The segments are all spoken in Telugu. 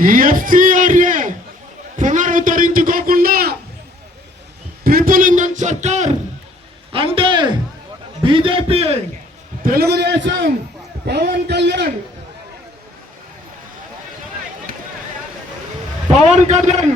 ఎఫ్సిఆర్ఏ పునరుద్ధరించుకోకుండా ట్రిపుల్ ఇంజన్ సర్కార్ అంటే బీజేపీ తెలుగుదేశం పవన్ కళ్యాణ్. పవన్ కళ్యాణ్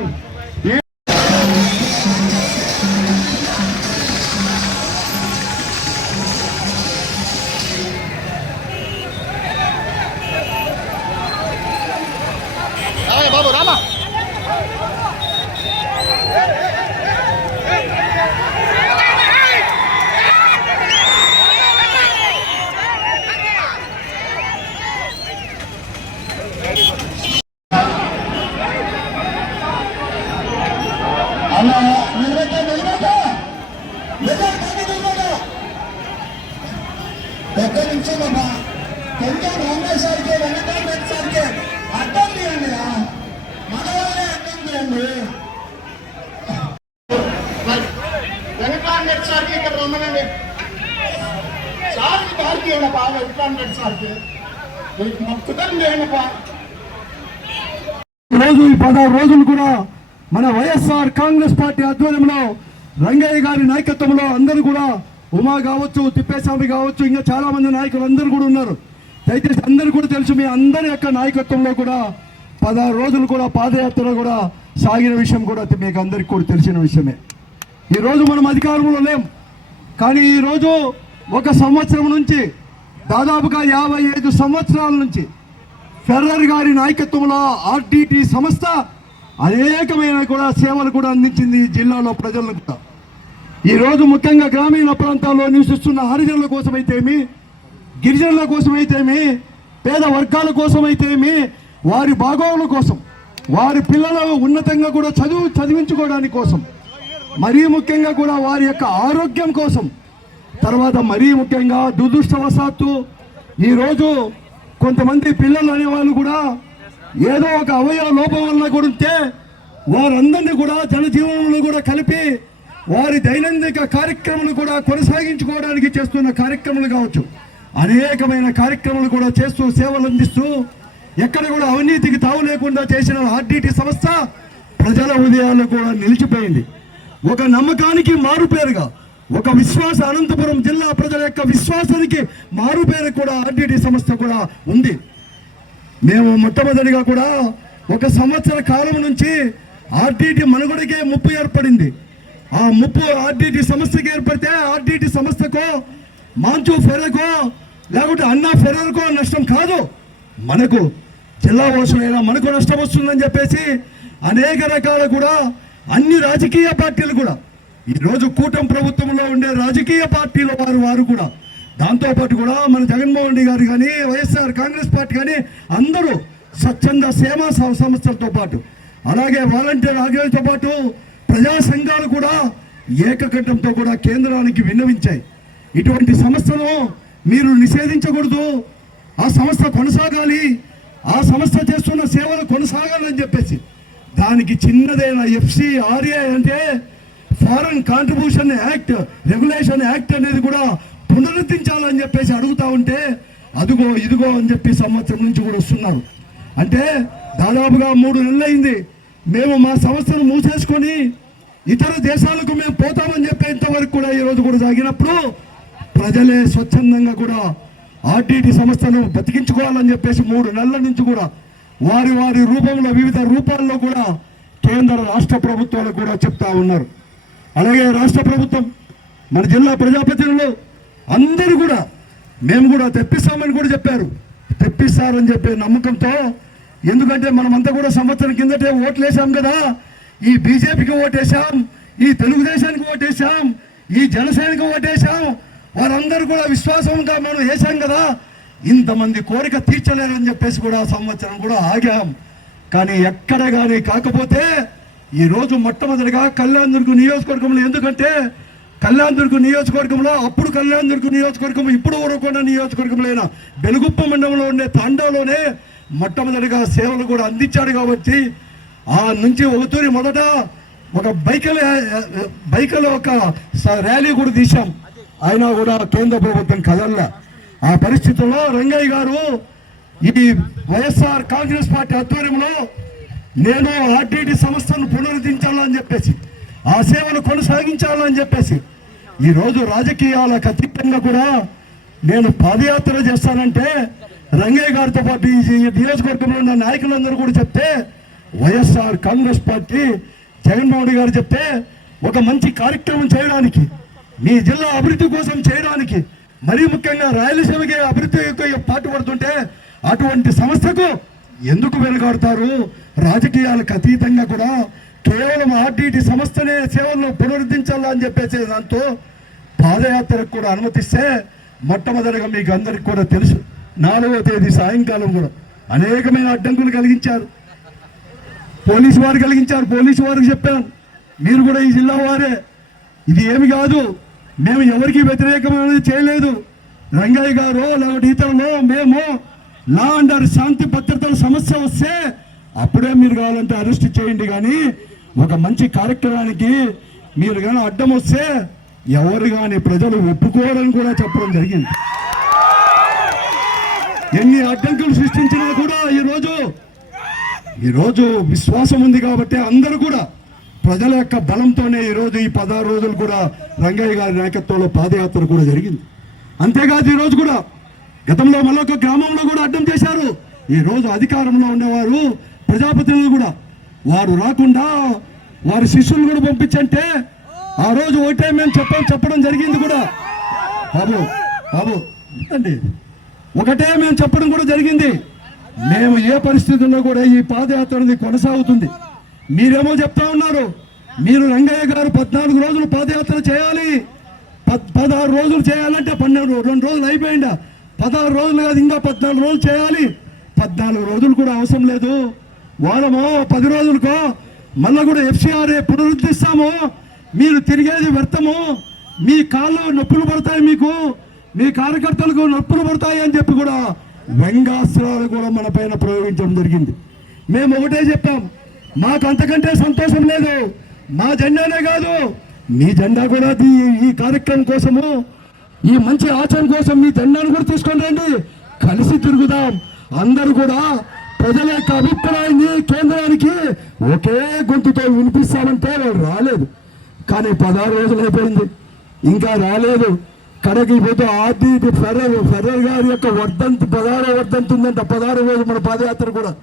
ఒక్క నిమిషం బాబా కొంచెం రామయ్య సార్కి వెంకటరామ సార్కే అర్థం చేయండి అర్థం చేయండి వెనకాల సార్కి ఇక్కడ రమ్మనండి సార్కి దారికి ఇవ్వడపా సార్కి మీకు మొక్కుతం రోజు ఈ పదహారు రోజులు కూడా మన వైఎస్ఆర్ కాంగ్రెస్ పార్టీ ఆధ్వర్యంలో రంగయ్య గారి నాయకత్వంలో అందరూ కూడా ఉమా కావచ్చు తిప్పేస్వామి కావచ్చు ఇంకా చాలామంది నాయకులు అందరూ కూడా ఉన్నారు. దయచేసి అందరూ కూడా తెలుసు మీ అందరి యొక్క నాయకత్వంలో కూడా పదహారు రోజులు కూడా పాదయాత్ర కూడా సాగిన విషయం కూడా మీకు అందరికీ కూడా తెలిసిన విషయమే. ఈ రోజు మనం అధికారంలో లేం. కానీ ఈ రోజు ఒక సంవత్సరం నుంచి దాదాపుగా యాభై ఐదు సంవత్సరాల నుంచి ఫెర్రర్ గారి నాయకత్వంలో ఆర్టీటీ సంస్థ అనేకమైన కూడా సేవలు కూడా అందించింది ఈ జిల్లాలో ప్రజలను కూడా. ఈ రోజు ముఖ్యంగా గ్రామీణ ప్రాంతాల్లో నివసిస్తున్న హరిజనుల కోసమైతేమి గిరిజనుల కోసమైతేమి పేద వర్గాల కోసమైతేమి వారి భాగోగుల కోసం వారి పిల్లలు ఉన్నతంగా కూడా చదువు చదివించుకోవడానికి కోసం మరీ ముఖ్యంగా కూడా వారి యొక్క ఆరోగ్యం కోసం తర్వాత మరీ ముఖ్యంగా దురదృష్టవశాత్తు ఈరోజు కొంతమంది పిల్లలు అనేవాళ్ళు కూడా ఏదో ఒక అవయవ లోపం వలన కూడా ఉంటే వారందరినీ కూడా జనజీవనంలో కూడా కలిపి వారి దైనందిక కార్యక్రమాలు కూడా కొనసాగించుకోవడానికి చేస్తున్న కార్యక్రమాలు కావచ్చు. అనేకమైన కార్యక్రమాలు కూడా చేస్తూ సేవలు అందిస్తూ ఎక్కడ కూడా అవినీతికి తావు లేకుండా చేసిన ఆర్టీటీ సంస్థ ప్రజల హృదయాల్లో కూడా నిలిచిపోయింది. ఒక నమ్మకానికి మారుపేరుగా ఒక విశ్వాస అనంతపురం జిల్లా ప్రజల యొక్క విశ్వాసానికి మారుపేరు కూడా ఆర్టీటీ సంస్థ కూడా ఉంది. మేము మొట్టమొదటిగా కూడా ఒక సంవత్సర కాలం నుంచి ఆర్టీటీ మనుగడకే ముప్పు ఏర్పడింది. ఆ ముప్పు ఆర్టీటీ సంస్థకి ఏర్పడితే ఆర్టీటీ సంస్థకో మాంచు ఫెరకో లేకుంటే అన్నా ఫెరర్కో నష్టం కాదు. మనకు జిల్లా వాసులైనా మనకు నష్టం వస్తుందని చెప్పేసి అనేక రకాల కూడా అన్ని రాజకీయ పార్టీలు కూడా ఈరోజు కూటమి ప్రభుత్వంలో ఉండే రాజకీయ పార్టీల వారు వారు కూడా దాంతోపాటు కూడా మన జగన్మోహన్ రెడ్డి గారు కానీ వైఎస్ఆర్ కాంగ్రెస్ పార్టీ కానీ అందరూ స్వచ్ఛంద సేవా సంస్థలతో పాటు అలాగే వాలంటీర్ ఆగ్రహంతో పాటు ప్రజా సంఘాలు కూడా ఏకకంఠంతో కూడా కేంద్రానికి విన్నవించాయి. ఇటువంటి సంస్థను మీరు నిషేధించకూడదు. ఆ సంస్థ కొనసాగాలి. ఆ సంస్థ చేస్తున్న సేవలు కొనసాగాలని చెప్పేసి. దానికి చిన్నదైన ఎఫ్సి ఆర్ఏ అంటే foreign contribution act regulation act అనేది కూడా పునరుద్ధరించాలని చెప్పేసి అడుగుతా ఉంటే అదిగో ఇదిగో అని చెప్పి సంవత్సరం నుంచి కూడా వస్తున్నారు. అంటే దాదాపుగా మూడు నెలలైంది. మేము మా సంస్థను మూసేసుకొని ఇతర దేశాలకు మేము పోతామని చెప్పి ఇంతవరకు కూడా ఈరోజు కూడా సాగినప్పుడు ప్రజలే స్వచ్ఛందంగా కూడా ఆర్టీటీ సంస్థను బతికించుకోవాలని చెప్పేసి మూడు నెలల నుంచి కూడా వారి వారి రూపంలో వివిధ రూపాల్లో కూడా కేంద్ర రాష్ట్ర ప్రభుత్వాలు కూడా చెప్తా ఉన్నారు. అలాగే రాష్ట్ర ప్రభుత్వం మన జిల్లా ప్రజాప్రతినిధులు అందరూ కూడా మేము కూడా తెప్పిస్తామని కూడా చెప్పారు. తెప్పిస్తారని చెప్పే నమ్మకంతో ఎందుకంటే మనమంతా కూడా సంవత్సరం కిందటే ఓట్లేసాం కదా. ఈ బీజేపీకి ఓటేశాం ఈ తెలుగుదేశానికి ఓటేశాం ఈ జనసేనకి ఓటేశాం. వారందరూ కూడా విశ్వాసంగా మనం వేసాం కదా. ఇంతమంది కోరిక తీర్చలేరని చెప్పేసి కూడా సంవత్సరం కూడా ఆగాం. కానీ ఎక్కడ కానీ కాకపోతే ఈ రోజు మొట్టమొదటిగా కళ్యాణదుర్గ నియోజకవర్గంలో ఎందుకంటే కళ్యాణదుర్గ నియోజకవర్గంలో అప్పుడు కళ్యాణదుర్గ నియోజకవర్గం ఇప్పుడు ఊరకొండ నియోజకవర్గంలో బెలుగుప్ప మండలంలో ఉండే తాండవలోనే మొట్టమొదటిగా సేవలు కూడా అందించాడు కాబట్టి ఆ నుంచి ఒకతూరి మొదట ఒక బైకల బైకల ఒక ర్యాలీ కూడా తీశాం. అయినా కూడా కేంద్ర ప్రభుత్వం కదల్లా. ఆ పరిస్థితుల్లో రంగయ్య గారు ఈ వైఎస్ఆర్ కాంగ్రెస్ పార్టీ ఆధ్వర్యంలో నేను ఆర్టీడీ సంస్థను పునరుద్ధరించాలని చెప్పేసి ఆ సేవలు కొనసాగించాలని చెప్పేసి ఈరోజు రాజకీయాలకు అతీతంగా కూడా నేను పాదయాత్ర చేస్తానంటే రంగయ్య గారితో పాటు ఈ నియోజకవర్గంలో ఉన్న నాయకులందరూ కూడా చెప్తే Y S R congress party Jaganmohan Reddy garu చెప్తే ఒక మంచి కార్యక్రమం చేయడానికి మీ జిల్లా అభివృద్ధి కోసం చేయడానికి మరీ ముఖ్యంగా రాయలసీమకి అభివృద్ధి పాటుపడుతుంటే అటువంటి సంస్థకు ఎందుకు వెనుకాడతారు? రాజకీయాలకు అతీతంగా కూడా కేవలం ఆర్టీటీ సంస్థనే సేవలను పునరుద్ధరించాలా అని చెప్పేసి దాంతో పాదయాత్రకు కూడా అనుమతిస్తే మొట్టమొదటిగా మీకు అందరికి కూడా తెలుసు. నాలుగవ తేదీ సాయంకాలం కూడా అనేకమైన అడ్డంకులు కలిగించారు. పోలీసు వారు కలిగించారు. పోలీసు వారికి చెప్పాను. మీరు కూడా ఈ జిల్లా వారే. ఇది ఏమి కాదు. మేము ఎవరికి వ్యతిరేకమైనది చేయలేదు. రంగయ్య గారు లేకపోతే ఇతరులో మేము లా అండర్ శాంతి భద్రతల సమస్య వస్తే అప్పుడే మీరు కావాలంటే అరెస్ట్ చేయండి. కానీ ఒక మంచి కార్యక్రమానికి మీరు కానీ అడ్డం వస్తే ఎవరు కానీ ప్రజలు ఒప్పుకోరని కూడా చెప్పడం జరిగింది. ఎన్ని అడ్డంకులు సృష్టించినా కూడా ఈరోజు ఈరోజు విశ్వాసం ఉంది కాబట్టి అందరూ కూడా ప్రజల యొక్క బలంతోనే ఈరోజు ఈ పదహారు రోజులు కూడా రంగయ్య గారి నాయకత్వంలో పాదయాత్ర కూడా జరిగింది. అంతేకాదు ఈరోజు కూడా గతంలో మళ్ళొక గ్రామంలో కూడా అడ్డం చేశారు. ఈ రోజు అధికారంలో ఉండేవారు ప్రజాప్రతినిధులు కూడా వారు రాకుండా వారి శిష్యులు కూడా పంపించంటే ఆ రోజు ఒకటే మేము చెప్పడం చెప్పడం జరిగింది కూడా. బాబు బాబు అండి. ఒకటే మేము చెప్పడం కూడా జరిగింది. మేము ఏ పరిస్థితుల్లో కూడా ఈ పాదయాత్రని కొనసాగుతుంది. మీరేమో చెప్తా ఉన్నారు. మీరు రంగయ్య గారు పద్నాలుగు రోజులు పాదయాత్ర చేయాలి. పద్ పదహారు రోజులు చేయాలంటే పన్నెండు రెండు రోజులు అయిపోయిందా? పదహారు రోజులు కాదు ఇంకా పద్నాలుగు రోజులు చేయాలి. పద్నాలుగు రోజులు కూడా అవసరం లేదు. వారమో పది రోజులకో మళ్ళా కూడా ఎఫ్సిఆర్ఏ పునరుద్ధరిస్తాము మీరు తిరిగేది వ్యర్థము మీ కాళ్ళు నొప్పులు పడతాయి మీకు మీ కార్యకర్తలకు నొప్పులు పడతాయి అని చెప్పి కూడా వ్యంగాస్త్రాలు కూడా మన పైన ప్రయోగించడం జరిగింది. మేము ఒకటే చెప్పాం మాకు అంతకంటే సంతోషం లేదు మా జెండానే కాదు మీ జెండా కూడా ఈ- ఈ కార్యక్రమం కోసము ఈ మంచి ఆచరణ కోసం మీ జెండాను కూడా తీసుకొని రండి కలిసి తిరుగుదాం అందరూ కూడా ప్రజల యొక్క అభిప్రాయాన్ని కేంద్రానికి ఒకే గొంతుతో వినిపిస్తామంటే వాళ్ళు రాలేదు. కానీ పదహారు రోజులు అయిపోయింది. ఇంకా రాలేదు. కడకి పోతే ఆర్డీటీ ఫెర్రర్ ఫెర్రర్ గారి యొక్క వర్ధంతి పదహారో వర్ధంతి ఉందంట. పదహారు రోజు మన పాదయాత్ర కూడా.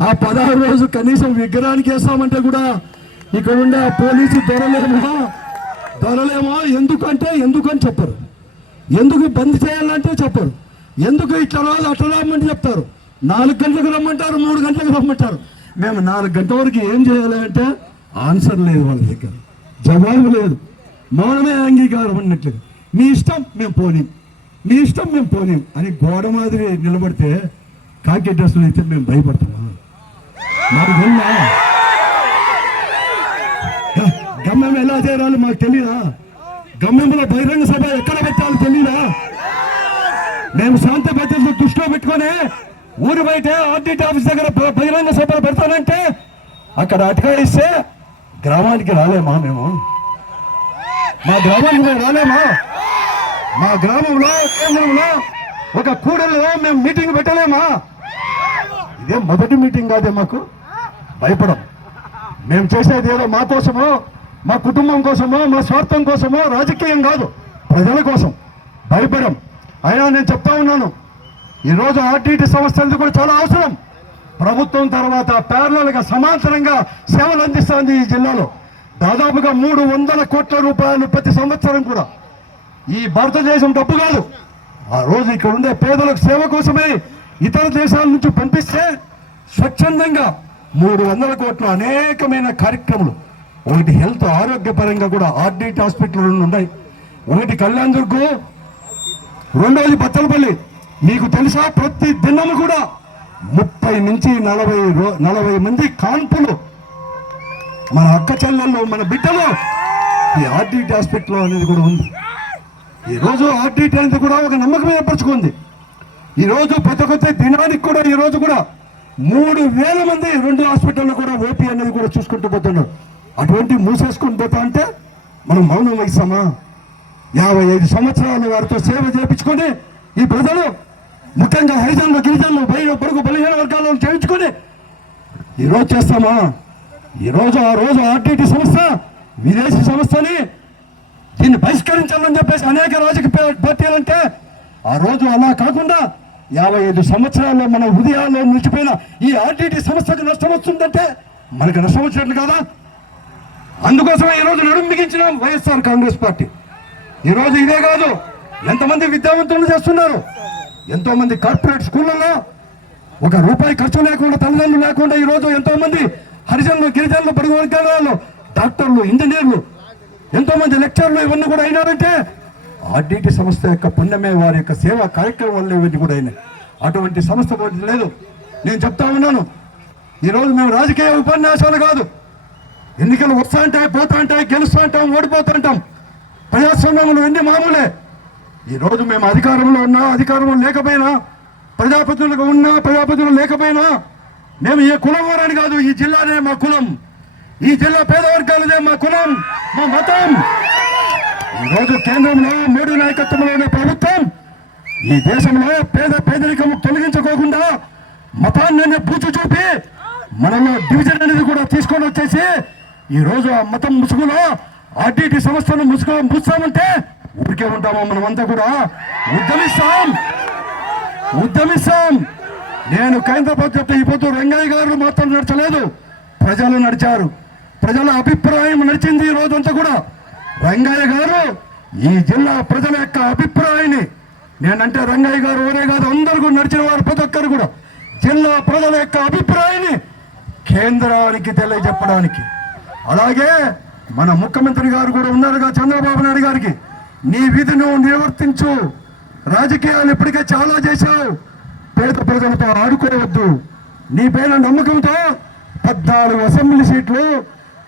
ఆ పదహారు రోజు కనీసం విగ్రహానికి వేస్తామంటే కూడా ఇక్కడ ఉండే ఆ పోలీసు దొరలేమో దొరలేమో ఎందుకంటే ఎందుకని చెప్పరు. ఎందుకు బంద్ చేయాలంటే చెప్పరు. ఎందుకు ఇట్లా రాదు అట్లా రమ్మంటే చెప్తారు. నాలుగు గంటలకు రమ్మంటారు మూడు గంటలకు రమ్మంటారు. మేము నాలుగు గంటల వరకు ఏం చేయాలి అంటే ఆన్సర్ లేదు వాళ్ళ దగ్గర. జవాబు లేదు. మౌనమే అంగీకారం అన్నట్లేదు. మీ ఇష్టం మేము పోనీ. మీ ఇష్టం మేము పోనీ. అని గోడ మాదిరి నిలబడితే కాకి డ్రెస్సులు అయితే మేము భయపడతామా? మాకు తెలుదా గమ్యం ఎలా చేయాలో మాకు తెలియదా గమ్యంలో బహిరంగ సభ ఎక్కడ పెట్టాలో తెలియదా మేము శాంతి భద్రతలు దృష్టిలో పెట్టుకొని ఊరు బయట ఆర్డిట్ ఆఫీస్ దగ్గర బహిరంగ సభలు పెడతానంటే అక్కడ అటకాయిస్తే గ్రామానికి రాలేమా మేము? మా గ్రామానికి మేము రాలేమా? మా గ్రామంలో కేంద్రంలో ఒక కూడలిలో మేము మీటింగ్ పెట్టలేమా? ఇదే మొదటి మీటింగ్ కాదే మాకు? భయపడం. మేము చేసేది ఏదో మా కోసమో మా కుటుంబం కోసమో మా స్వార్థం కోసమో రాజకీయం కాదు ప్రజల కోసం. భయపడం. అయినా నేను చెప్తా ఉన్నాను ఈరోజు ఆర్టీటీ సంస్థలది కూడా చాలా అవసరం. ప్రభుత్వం తర్వాత ప్యారలల్గా సమాంతరంగా సేవలు అందిస్తుంది ఈ జిల్లాలో. దాదాపుగా మూడు వందల కోట్ల రూపాయలు ప్రతి సంవత్సరం కూడా. ఈ భారతదేశం డబ్బు కాదు. ఆ రోజు ఇక్కడ ఉండే పేదలకు సేవ కోసమే ఇతర దేశాల నుంచి పంపిస్తే స్వచ్ఛందంగా మూడు వందల కోట్ల అనేకమైన కార్యక్రమాలు. ఒకటి హెల్త్ ఆరోగ్యపరంగా కూడా ఆర్డిటి హాస్పిటల్ రెండు ఉన్నాయి. ఒకటి కళ్యాణ్ దుర్గు రెండవది బత్తలపల్లి మీకు తెలుసా? ప్రతి దినము కూడా ముప్పై నుంచి నలభై రో- నలభై మంది కాన్పులు మన అక్క చెల్లెళ్ళు మన బిడ్డలు ఈ ఆర్డిటి హాస్పిటల్ అనేది కూడా ఉంది. ఈ రోజు అనేది కూడా ఒక నమ్మకం ఏర్పరచుకుంది. ఈరోజు రోజు ప్రతి ఒక్క దినానికి కూడా ఈ రోజు కూడా మూడు వేల మంది రెండు హాస్పిటల్లో కూడా ఓపీ అనేది కూడా చూసుకుంటూ పోతున్నారు. అటువంటి మూసేసుకుని పోతా అంటే మనం మౌనం వహిస్తామా యాభై ఐదు సంవత్సరాలు వారితో సేవ చేయించుకొని ఈ ప్రజలు ముఖ్యంగా హరిజనులు గిరిజనులు బయట పొరుగు బలహీన వర్గాలను చేయించుకొని ఈరోజు చేస్తామా? ఈరోజు ఆ రోజు ఆర్టీటీ సంస్థ విదేశీ సంస్థని దీన్ని బహిష్కరించాలని చెప్పేసి అనేక రాజకీయ పార్టీలంటే ఆ రోజు అలా కాకుండా యాభై ఐదు సంవత్సరాల్లో మన హృదయాల్లో నిలిచిపోయిన ఈ ఆర్టీటీ సంస్థకు నష్టం వస్తుందంటే మనకి నష్టం వచ్చినట్లు కాదా? అందుకోసమే ఈరోజు నడుము మిగించిన వైఎస్ఆర్ కాంగ్రెస్ పార్టీ. ఈరోజు ఇదే కాదు ఎంతమంది విద్యావంతులు చేస్తున్నారు? ఎంతో మంది కార్పొరేట్ స్కూళ్ళలో ఒక రూపాయి ఖర్చు లేకుండా తల్లిదండ్రులు లేకుండా ఈ రోజు ఎంతో మంది హరిజనులు గిరిజనులు పడుగు వర్గాల వాళ్ళు డాక్టర్లు ఇంజనీర్లు ఎంతో మంది లెక్చర్లు ఇవన్నీ కూడా అయినారంటే ఆర్డీటీ సంస్థ యొక్క పుణ్యమే వారి యొక్క సేవా కార్యక్రమం వల్ల ఇవన్నీ కూడా అయినాయి. అటువంటి సంస్థ లేదు. నేను చెప్తా ఉన్నాను ఈరోజు మేము రాజకీయ ఉపన్యాసాలు కాదు. ఎన్నికలు వస్తా ఉంటాయి పోతా ఉంటాయి గెలుస్తూ ఉంటాం ఓడిపోతూ ఉంటాం. ప్రజాస్వామ్యంలో ఎన్ని మామూలే? ఈ రోజు మేము అధికారంలో ఉన్నా అధికారంలో లేకపోయినా ప్రజాప్రతినిధులుగా ఉన్నా ప్రజాప్రతినిధులు లేకపోయినా మేము ఏ కులం వారని కాదు ఈ జిల్లానే మా కులం. ఈ జిల్లా పేద వర్గాలదే మా కులం మా మతం. ఈ రోజు కేంద్రంలో మోడీ నాయకత్వంలో ప్రభుత్వం. ఈ దేశంలో పేద పేదరికం తొలగించుకోకుండా మతాన్ని పూచి చూపి మనలో డివిజన్ అనేది కూడా తీసుకొని వచ్చేసి ఈ రోజు ఆ మతం ముసుగులో ఆర్డీటీ సంస్థను ముసుగు ముస్తామంటే ఊరికే ఉంటామా? మనమంతా కూడా ఉద్యమిస్తాం. ఉద్యమిస్తాం. నేను కేంద్ర ప్రభుత్వం ఈ పొద్దు రంగయ్య గారు మాత్రం నడచలేదు. ప్రజలు నడిచారు. ప్రజల అభిప్రాయం నడిచింది ఈ రోజంతా కూడా. రంగయ్య గారు ఈ జిల్లా ప్రజల యొక్క అభిప్రాయాన్ని నేనంటే రంగయ్య గారు ఓరే కాదు అందరు కూడా నడిచిన వారు ప్రతి ఒక్కరు కూడా జిల్లా ప్రజల యొక్క అభిప్రాయాన్ని కేంద్రానికి తెలియజెప్పడానికి. అలాగే మన ముఖ్యమంత్రి గారు కూడా ఉన్నారుగా చంద్రబాబు నాయుడు గారికి. నీ విధి నువ్వు నిర్వర్తించు. రాజకీయాలు ఇప్పటికే చాలా చేశావు. పేద ప్రజలతో ఆడుకోవద్దు. నీ పైన నమ్మకంతో పద్నాలుగు అసెంబ్లీ సీట్లు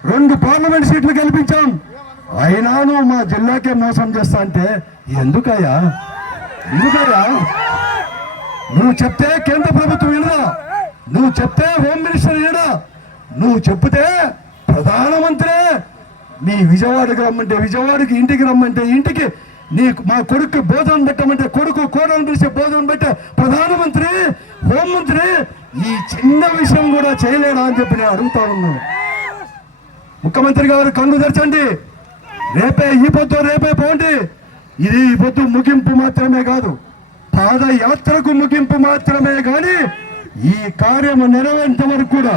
రెండు పార్లమెంట్ సీట్లు గెలిపించాం. అయినా నువ్వు మా జిల్లాకే మోసం చేస్తా అంటే ఎందుకయ్యా? ఎందుకయ్యా? నువ్వు చెప్తే కేంద్ర ప్రభుత్వం వినదా నువ్వు చెప్తే హోమ్ మినిస్టర్ వినడా నువ్వు చెప్తే ప్రధానమంత్రి నీ విజయవాడకి రమ్మంటే విజయవాడకి ఇంటికి రమ్మంటే ఇంటికి నీ మా కొడుకు బోధన పెట్టమంటే కొడుకు కోడలు పిలిచే బోధన పెట్టే ప్రధానమంత్రి హోంమంత్రి ఈ చిన్న విషయం కూడా చేయలేడా అని చెప్పి నేను అడుగుతా ఉన్నాను. ముఖ్యమంత్రి గారు కన్ను తెరచండి. రేపే ఈ పొద్దు రేపే పోండి. ఇది ఈ పొద్దు ముగింపు మాత్రమే కాదు పాదయాత్రకు ముగింపు మాత్రమే కానీ ఈ కార్యం నెరవేరేంత వరకు కూడా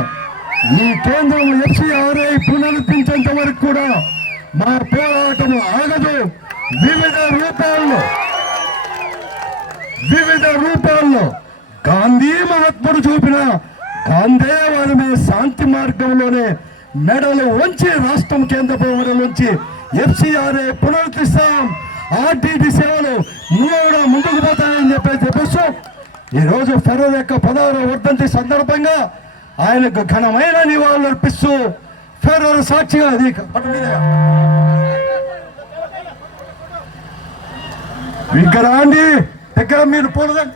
ఈ కేంద్రం ఎఫ్సిఆర్ఐ పునరుద్ధరించేంత వరకు కూడా మా పోరాటం ఆగదు. వివిధ రూపాల్లో వివిధ రూపాల్లో గాంధీ మహాత్ముడు చూపిన గాంధేవాదమే శాంతి మార్గంలోనే మెడలు వంచి రాష్ట్రం కేంద్ర ప్రభుత్వం నుంచి ఎఫ్సిఆర్ఏ పునరుద్ధిస్తాం. ఆర్టీటీ సేవలు ఇంకా కూడా ముందుకు పోతాయని చెప్పేసి చెప్పేస్తూ ఈ రోజు ఫెడరల్ యొక్క పదహారవ వర్ధంతి సందర్భంగా ఆయనకు ఘనమైన నివాళులు అర్పిస్తూ ఫెర్రర్ సాక్షిగా అది పట్టు అండి విగ్రహాన్ని దగ్గర మీరు పూలదండి.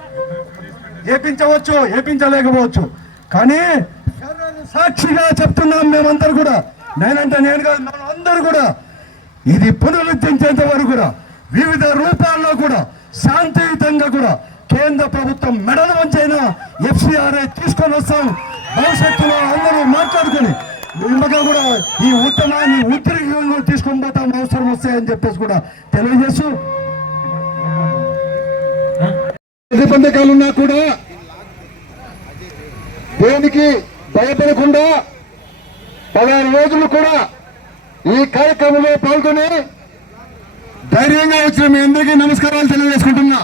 ఏపించవచ్చు ఏపించలేకపోవచ్చు. కానీ సాక్షిగా చెప్తున్నాం మేమందరూ కూడా. నేనంటే నేను కాదు మనం అందరూ కూడా. ఇది పునరుద్ధరించేంత వరకు కూడా వివిధ రూపాల్లో కూడా శాంతియుతంగా కూడా కేంద్ర ప్రభుత్వం మెడల వంచైనా ఎఫ్సిఆర్ఐ తీసుకొని వస్తాం. భవిష్యత్తులో అందరూ మాట్లాడుకొని ఇంకా కూడా ఈ ఉత్తమాన్ని ఉత్తరీకంగా తీసుకొని పోతాం అవసరం వస్తాయని చెప్పేసి కూడా తెలియజేస్తూ. ప్రతిబంధకాలున్నా కూడా దేనికి భయపడకుండా పదహారు రోజులు కూడా ఈ కార్యక్రమంలో పాల్గొని ధైర్యంగా వచ్చిన మీ అందరికీ నమస్కారాలు తెలియజేసుకుంటున్నా.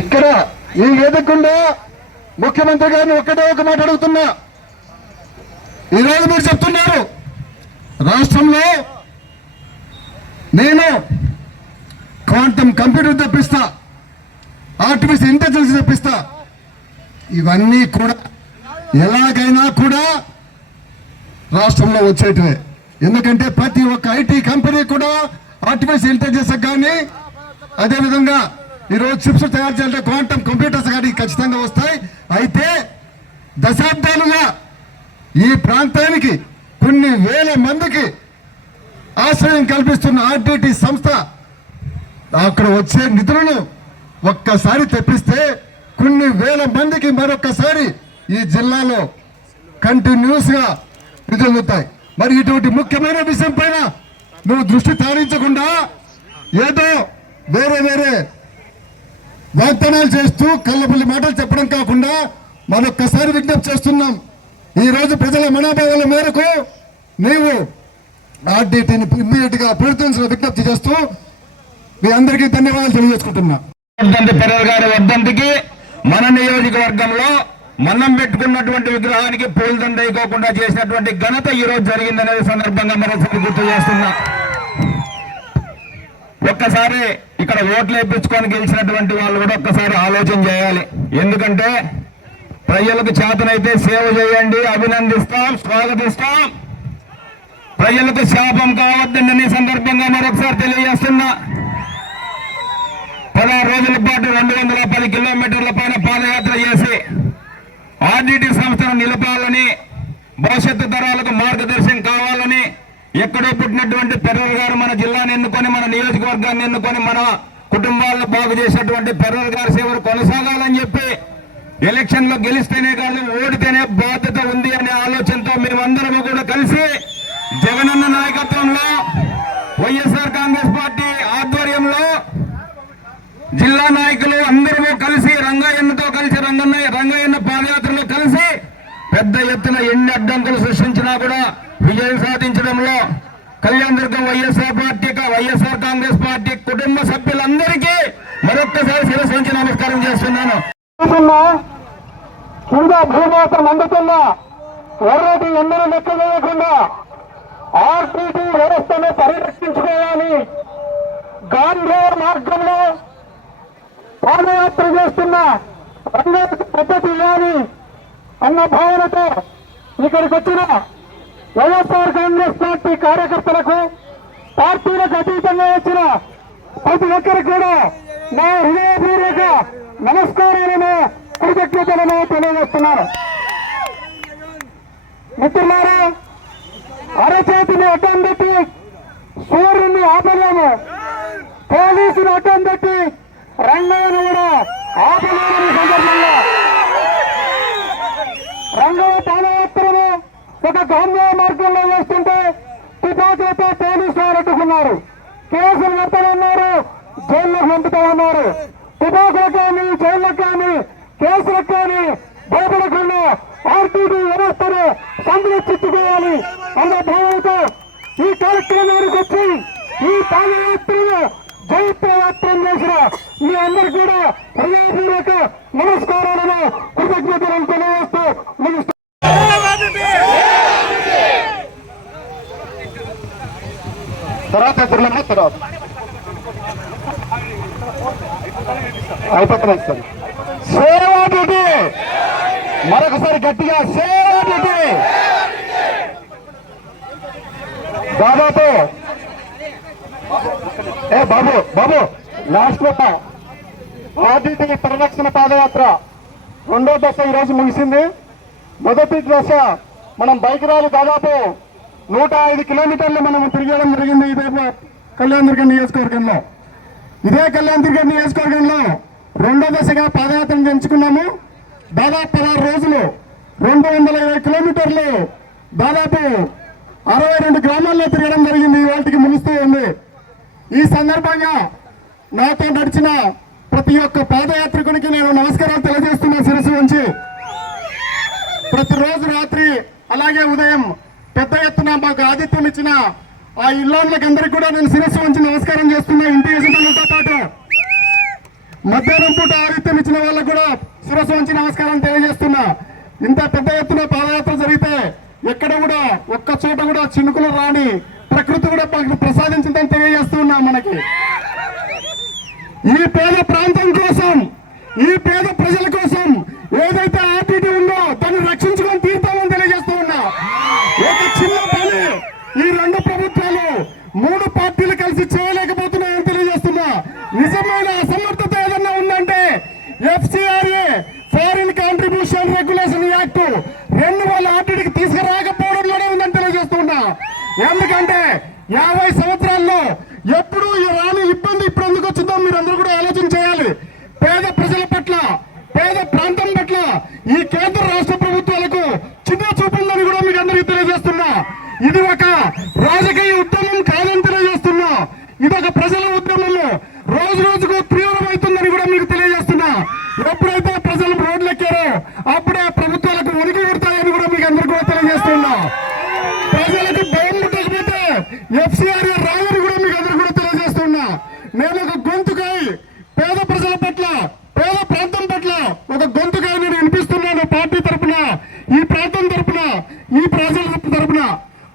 ఇక్కడ ఈ వేదికకుండా ముఖ్యమంత్రి గారిని ఒక్కటే ఒక మాట అడుగుతున్నా. ఈరోజు మీరు చెప్తున్నారు రాష్ట్రంలో నేను క్వాంటమ్ కంప్యూటర్ తెప్పిస్తా ఆర్టిఫిషియల్ ఇంటెలిజెన్స్ తెప్పిస్తా. ఇవన్నీ కూడా ఎలాగైనా కూడా రాష్ట్రంలో వచ్చేటివే. ఎందుకంటే ప్రతి ఒక్క ఐటీ కంపెనీ కూడా ఆర్టిఫిషియల్ ఇంటెలిజెన్స్ కానీ అదేవిధంగా ఈరోజు చిప్స్ తయారు చేయాలంటే క్వాంటమ్ కంప్యూటర్స్ కానీ ఖచ్చితంగా వస్తాయి. అయితే దశాబ్దాలుగా ఈ ప్రాంతానికి కొన్ని వేల మందికి ఆశ్రయం కల్పిస్తున్న ఆర్డిటి సంస్థ అక్కడ వచ్చే నిధులను ఒక్కసారి తెప్పిస్తే కొన్ని వేల మందికి మరొక్కసారి ఈ జిల్లాలో కంటిన్యూస్గా నిధులుతాయి మరి ఇటువంటి ముఖ్యమైన విషయం పైన నువ్వు దృష్టి సారించకుండా ఏదో వేరే వేరే వాగ్దానాలు చేస్తూ కళ్ళబుల్లి మాటలు చెప్పడం కాకుండా మరొక్కసారి విజ్ఞప్తి చేస్తున్నాం. ఈరోజు ప్రజల మనోభావాల మేరకు నీవు ఆర్డీటీని ఇమ్మీడియట్గా ప్రవర్తించిన విజ్ఞప్తి చేస్తూ మీ అందరికీ ధన్యవాదాలు తెలియజేసుకుంటున్నా. వర్ధంతి గారి వర్ధంతికి మన నియోజకవర్గంలో మనం పెట్టుకున్నటువంటి విగ్రహానికి పూలదండ వేయకోకుండా చేసినటువంటి ఘనత ఈరోజు జరిగిందనే సందర్భంగా మరోసారి గుర్తు చేస్తున్నా. ఒక్కసారి ఇక్కడ ఓట్లు వేయించుకొని గెలిచినటువంటి వాళ్ళు కూడా ఒక్కసారి ఆలోచన చేయాలి. ఎందుకంటే ప్రజలకు చేతనైతే సేవ చేయండి అభినందిస్తాం స్వాగతిస్తాం. ప్రజలకు శాపం కావద్దని ఈ సందర్భంగా మరొకసారి తెలియజేస్తున్నా. పదహారు రోజుల పాటు రెండు వందల పది కిలోమీటర్ల పైన పాదయాత్ర చేసి ఆర్డిటి సంస్థను నిలపాలని భవిష్యత్తు తరాలకు మార్గదర్శనం కావాలని ఎక్కడో పుట్టినటువంటి పెర్రల్ గారు మన జిల్లాని ఎన్నుకొని మన నియోజకవర్గాన్ని ఎన్నుకొని మన కుటుంబాలను బాగు చేసినటువంటి పెర్రల్ గారి సేవలు కొనసాగాలని చెప్పి ఎలక్షన్లో గెలిస్తేనే కాదు ఓడితేనే బాధ్యత ఉంది అనే ఆలోచనతో మేమందరము కూడా కలిసి జగనన్న నాయకత్వంలో వైఎస్ఆర్ కాంగ్రెస్ పార్టీ ఆధ్వర్యంలో జిల్లా నాయకులు అందరూ కలిసి రంగయ్యతో కలిసి రంగన్న రంగయ్యన్న పాదయాత్రలో కలిసి పెద్ద ఎత్తున ఎన్ని అడ్డంకులు సృష్టించినా కూడా విజయం సాధించడంలో Kalyanadurgam YSR party YSR Congress party కుటుంబ సభ్యులందరికీ మరొక్కసారి శిరస్సు నమస్కారం చేస్తున్నాను. భూమాత్రం భూమాత ఎర్రటి ఎండను లెక్క వేయకుండా ఆర్టీటీ వ్యవస్థను పరిరక్షించుకోవాలి. గాంధీ మార్గంలో పాదయాత్ర చేస్తున్న రంగేష్ పద్ధతి ఇవ్వాలి అన్న భావనతో ఇక్కడికి వచ్చిన వైఎస్ఆర్ కాంగ్రెస్ పార్టీ కార్యకర్తలకు పార్టీలకు అతీతంగా వచ్చిన ప్రతి ఒక్కరికి కూడా నా హృదయపూర్వక నమస్కారాలను కృతజ్ఞతలను తెలియజేస్తున్నాను మిత్రులారా అరచేతిని అడ్డం పెట్టి సూర్యుని ఆపలేము. పోలీసులు అడ్డం పెట్టి రంగయ్యను కూడా ఆపలేమని సందర్భంగా రంగయ్య ఒక గాంధీ మార్గంలో వేస్తుంటే తుపాకీతో పోలీసులు అడ్డుకున్నారు కేసులు ఉన్నారు జైల్లోకి పంపుతా ఉన్నారు తుపాకులకు కానీ జైళ్ళకు కానీ కేసులకు కానీ భయపడకుండా ఆర్టీడీ వ్యవస్థను సంరక్షించుకోవాలి అనే భావంతో ఈ కార్యక్రమానికి వచ్చి ఈ పాదయాత్రను జయప్రయాత్రం చేసిన మీ అందరికీ కూడా హృదయపూర్వక నమస్కారాలను కృతజ్ఞతలను తెలియజేస్తూ ముగిస్తూ తర్వాత ఎదురులమ్మా తర్వాత. అయిపోతున్నాయి సార్. సేవా డ్యూటీ మరొకసారి గట్టిగా సేవా డ్యూటీ దాదాపు. ఏ బాబు బాబు లాస్ట్లో ఆర్డిటి పరిరక్షణ పాదయాత్ర రెండో దశ ఈరోజు ముగిసింది. మొదటి దశ మనం బైక్ రాలి దాదాపు నూట ఐదు కిలోమీటర్లు మనం తిరగడం జరిగింది ఇదే కళ్యాణ్ దుర్గం నియోజకవర్గంలో. ఇదే కళ్యాణ్ దుర్గం నియోజకవర్గంలో రెండో దశగా పాదయాత్రను ఎంచుకున్నాము దాదాపు పదహారు రోజులు రెండు వందల ఇరవై కిలోమీటర్లు దాదాపు అరవై రెండు గ్రామాల్లో తిరగడం జరిగింది. ఈ వాటికి ముగుస్తూ ఉంది. ఈ సందర్భంగా నాతో నడిచిన ప్రతి ఒక్క పాదయాత్రికునికి నేను నమస్కారాలు తెలియజేస్తున్నా శిరస్సు ఉంచి ప్రతిరోజు రాత్రి అలాగే ఉదయం పెద్ద ఎత్తున మాకు ఆతిథ్యం ఇచ్చిన ఆ ఇల్లాండ్లకి అందరికి కూడా నేను శిరస్సు ఉంచి నమస్కారం చేస్తున్నా ఇంటి యజమానులతో పాటు మధ్యాహ్నం పూట ఆతిథ్యం ఇచ్చిన వాళ్ళకు కూడా శిరస్సు ఉంచి నమస్కారం తెలియజేస్తున్నా. ఇంత పెద్ద ఎత్తున పాదయాత్ర జరిగితే ఎక్కడ కూడా ఒక్క చోట కూడా చినుకులు రాని ప్రకృతి కూడా మాకు ప్రసాదించిందని తెలియజేస్తున్నా మనకి. ఈ పేద ప్రాంతం కోసం ఈ పేద ప్రజల కోసం ఏదైతే ఆర్టీటీ ఉందో దాన్ని రక్షించుకొని తీర్థమని తెలియజేస్తూ ఉన్నా ఒక చిన్న పని ఈ రెండు ప్రభుత్వాలు మూడు పార్టీలు కలిసి చేయలేకపోతున్నాయని తెలియజేస్తున్నా. నిజమైన అసమర్థత ఏదన్నా ఉందంటే FCRA foreign contribution regulation act రెండు వేల ఆర్టీకి తీసుకురాకపోవడంలోనే ఉందని తెలియజేస్తున్నా. ఎందుకంటే యాభై సంవత్సరాల్లో ఎప్పుడూ ఈ రాని ఇబ్బంది ఇప్పుడు ఎందుకు వచ్చిందో మీరు అందరూ కూడా ఆలోచన చేయాలి పేద ప్రజల పట్ల పేద ప్రాంతం పట్ల ఈ కేంద్ర రాష్ట్ర ప్రభుత్వాలకు చిన్న చూపుందని కూడా మీకు అందరికీ తెలియజేస్తున్నా ఇది ఒక రాజకీయ ఉద్యమం కాదని తెలియజేస్తున్నా ఇది ఒక ప్రజల ఉద్యమము రోజు రోజుకు తీవ్రమవుతుందని కూడా మీకు తెలియజేస్తున్నా ఎప్పుడైతే ప్రజలు రోడ్లెక్కారో అప్పుడే ప్రభుత్వాలకు ఉనికి కొడతాయని కూడా మీకు అందరికీ కూడా తెలియజేస్తున్నా ప్రజలకు భయం పుట్టకపోతే ఎఫ్సిఆర్ రాదని కూడా మీకు అందరూ కూడా తెలియజేస్తున్నా నేను ఒక గొంతుకాయ పేద ప్రజల పట్ల పేద ప్రాంతం పట్ల ఒక గొంతుకాయ నేను వినిపిస్తున్నాను పార్టీ తరపున ఈ ప్రాంతం తరపున ఈ ప్రజల తరపున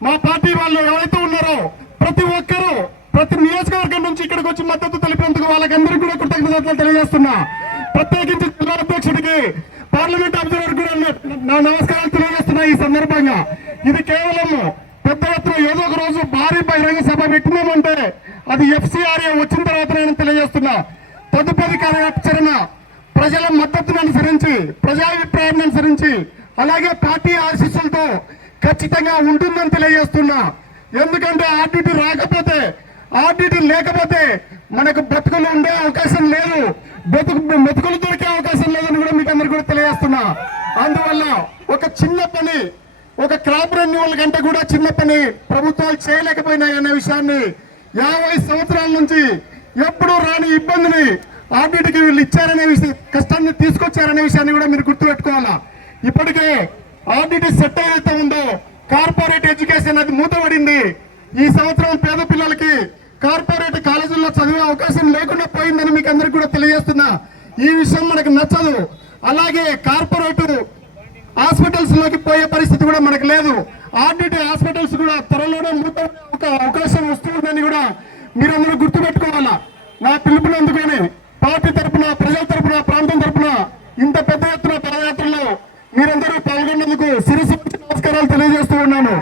మా పార్టీ వాళ్ళు ఎవరైతే ఉన్నారో ప్రతి ఒక్కరూ ప్రతి నియోజకవర్గం నుంచి ఇక్కడికి వచ్చి మద్దతు తెలిపినందుకు వాళ్ళకందరికీ కూడా కృతజ్ఞతలు తెలియజేస్తున్నా ప్రత్యేకించి జిల్లా అధ్యక్షుడికి పార్లమెంట్ అబ్జర్వర్ కూడా నా నమస్కారాలు తెలియజేస్తున్నా ఈ సందర్భంగా ఇది కేవలం పెద్ద ఎత్తున ఏదో ఒక రోజు భారీ బహిరంగ సభ పెట్టినామంటే అది ఎఫ్సిఆర్ఏ వచ్చిన తర్వాత నేను తెలియజేస్తున్నా తదుపరి కార్యాచరణ ప్రజల మద్దతును అనుసరించి ప్రజాభిప్రాయాన్ని అనుసరించి అలాగే పార్టీ ఆశీస్సులతో ఖచ్చితంగా ఉంటుందని తెలియజేస్తున్నా ఎందుకంటే ఆర్టీటీ రాకపోతే ఆర్టీటీ లేకపోతే మనకు బతుకులు ఉండే అవకాశం లేదు బతుకు బతుకులు దొరికే అవకాశం లేదని కూడా మీకు అందరు కూడా తెలియజేస్తున్నా అందువల్ల ఒక చిన్న పని ఒక క్రాప్ రెన్యువల్ కంటే కూడా చిన్న పని ప్రభుత్వాలు చేయలేకపోయినాయి అనే విషయాన్ని యాభై సంవత్సరాల నుంచి ఎప్పుడూ రాని ఇబ్బందిని ఆర్టీటీకి వీళ్ళు ఇచ్చారనే విషయం కష్టాన్ని తీసుకొచ్చారనే విషయాన్ని కూడా మీరు గుర్తుపెట్టుకోవాలా? ఇప్పటికే ఆర్టీటీ సెట్ ఏదైతే ఉందో కార్పొరేట్ ఎడ్యుకేషన్ అది మూతపడింది. ఈ సంవత్సరం పేద పిల్లలకి కార్పొరేట్ కాలేజీల్లో చదివే అవకాశం లేకుండా పోయిందని మీకు అందరికి కూడా తెలియజేస్తున్నా. ఈ విషయం మనకు నచ్చదు. అలాగే కార్పొరేట్ హాస్పిటల్స్లోకి పోయే పరిస్థితి కూడా మనకు లేదు. ఆర్డిటి హాస్పిటల్స్ కూడా త్వరలోనే మూత ఒక అవకాశం వస్తుందని కూడా మీరందరూ గుర్తుపెట్టుకోవాలా? నా పిలుపులు అందుకొని పార్టీ తరఫున ప్రజల తరఫున ప్రాంతం తరఫున ఇంత పెద్ద ఎత్తున పాదయాత్రలో మీరందరూ పాల్గొన్నందుకు సిరిసి నమస్కారాలు తెలియజేస్తూ ఉన్నాను.